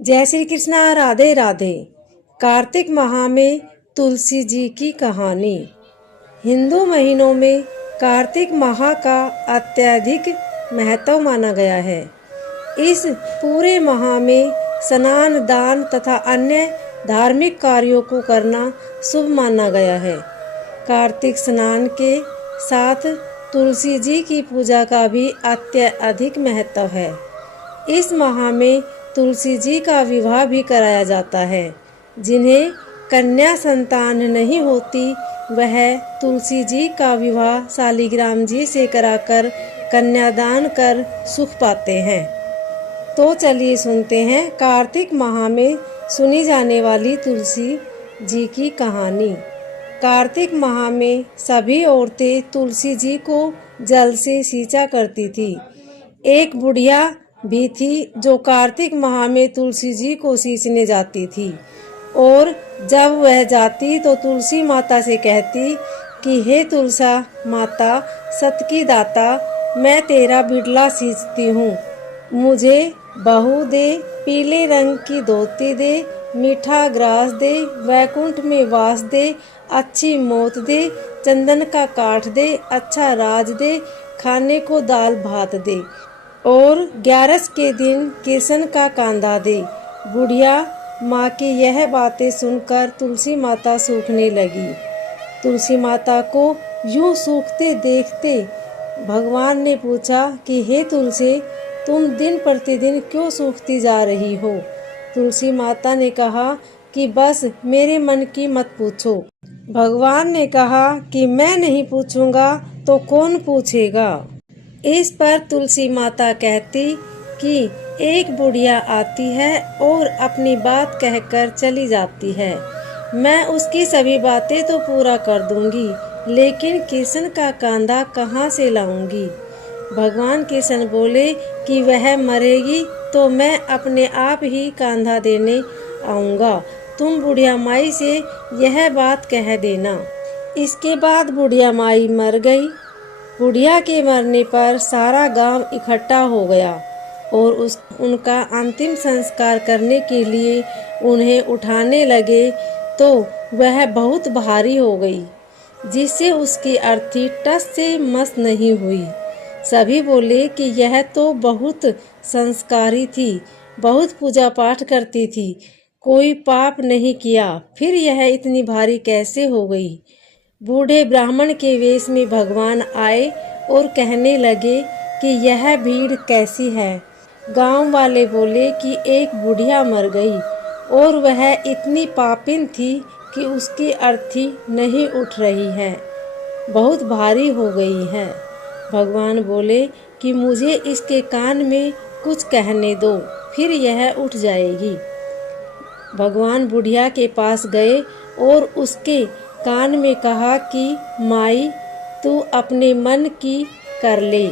जय श्री कृष्णा, राधे राधे। कार्तिक माह में तुलसी जी की कहानी। हिंदू महीनों में कार्तिक माह का अत्यधिक महत्व माना गया है। इस पूरे माह में स्नान, दान तथा अन्य धार्मिक कार्यों को करना शुभ माना गया है। कार्तिक स्नान के साथ तुलसी जी की पूजा का भी अत्यधिक महत्व है। इस माह में तुलसी जी का विवाह भी कराया जाता है। जिन्हें कन्या संतान नहीं होती, वह तुलसी जी का विवाह शालिग्राम जी से कराकर कन्यादान कर सुख पाते हैं। तो चलिए सुनते हैं कार्तिक माह में सुनी जाने वाली तुलसी जी की कहानी। कार्तिक माह में सभी औरतें तुलसी जी को जल से सींचा करती थी। एक बुढ़िया भी थी जो कार्तिक माह में तुलसी जी को सींचने जाती थी, और जब वह जाती तो तुलसी माता से कहती कि हे तुलसा माता, सत की दाता, मैं तेरा बिड़ला सींचती हूँ, मुझे बहू दे, पीले रंग की धोती दे, मीठा ग्रास दे, वैकुंठ में वास दे, अच्छी मौत दे, चंदन का काठ दे, अच्छा राज दे, खाने को दाल भात दे, और 11 के दिन कृष्ण का कांधा दे। बुढ़िया माँ की यह बातें सुनकर तुलसी माता सूखने लगी। तुलसी माता को यूं सूखते देखते भगवान ने पूछा कि हे तुलसी, तुम दिन प्रतिदिन क्यों सूखती जा रही हो? तुलसी माता ने कहा कि बस मेरे मन की मत पूछो। भगवान ने कहा कि मैं नहीं पूछूंगा तो कौन पूछेगा? इस पर तुलसी माता कहती कि एक बुढ़िया आती है और अपनी बात कहकर चली जाती है। मैं उसकी सभी बातें तो पूरा कर दूंगी, लेकिन कृष्ण का कांधा कहाँ से लाऊंगी? भगवान कृष्ण बोले कि वह मरेगी तो मैं अपने आप ही कांधा देने आऊँगा। तुम बुढ़िया माई से यह बात कह देना। इसके बाद बुढ़िया माई मर गई। बुढ़िया के मरने पर सारा गांव इकट्ठा हो गया और उनका अंतिम संस्कार करने के लिए उन्हें उठाने लगे, तो वह बहुत भारी हो गई, जिससे उसकी अर्थी टस से मस नहीं हुई। सभी बोले कि यह तो बहुत संस्कारी थी, बहुत पूजा पाठ करती थी, कोई पाप नहीं किया, फिर यह इतनी भारी कैसे हो गई? बूढ़े ब्राह्मण के वेश में भगवान आए और कहने लगे कि यह भीड़ कैसी है? गांव वाले बोले कि एक बुढ़िया मर गई और वह इतनी पापिन थी कि उसकी अर्थी नहीं उठ रही है, बहुत भारी हो गई है। भगवान बोले कि मुझे इसके कान में कुछ कहने दो, फिर यह उठ जाएगी। भगवान बुढ़िया के पास गए और उसके कान में कहा कि माई, तू अपने मन की कर ले,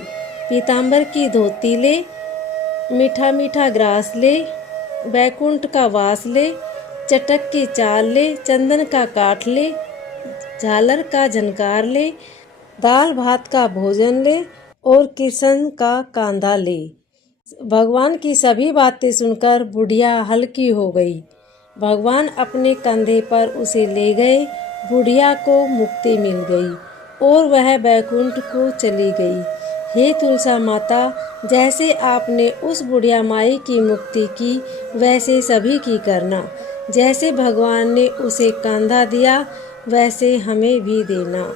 पीताम्बर की धोती ले, मीठा मीठा ग्रास ले, वैकुंठ का वास ले, चटक की चाल ले, चंदन का काठ ले, झालर का झनकार ले, दाल भात का भोजन ले और कृष्ण का कांधा ले। भगवान की सभी बातें सुनकर बुढ़िया हल्की हो गई। भगवान अपने कंधे पर उसे ले गए। बुढ़िया को मुक्ति मिल गई और वह वैकुंठ को चली गई। हे तुलसा माता, जैसे आपने उस बुढ़िया माई की मुक्ति की, वैसे सभी की करना। जैसे भगवान ने उसे कांधा दिया, वैसे हमें भी देना।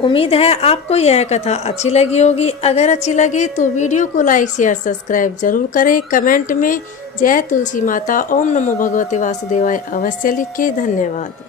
उम्मीद है आपको यह कथा अच्छी लगी होगी। अगर अच्छी लगे तो वीडियो को लाइक, शेयर, सब्सक्राइब जरूर करें। कमेंट में जय तुलसी माता, ओम नमो भगवते वासुदेवाय अवश्य लिखें। धन्यवाद।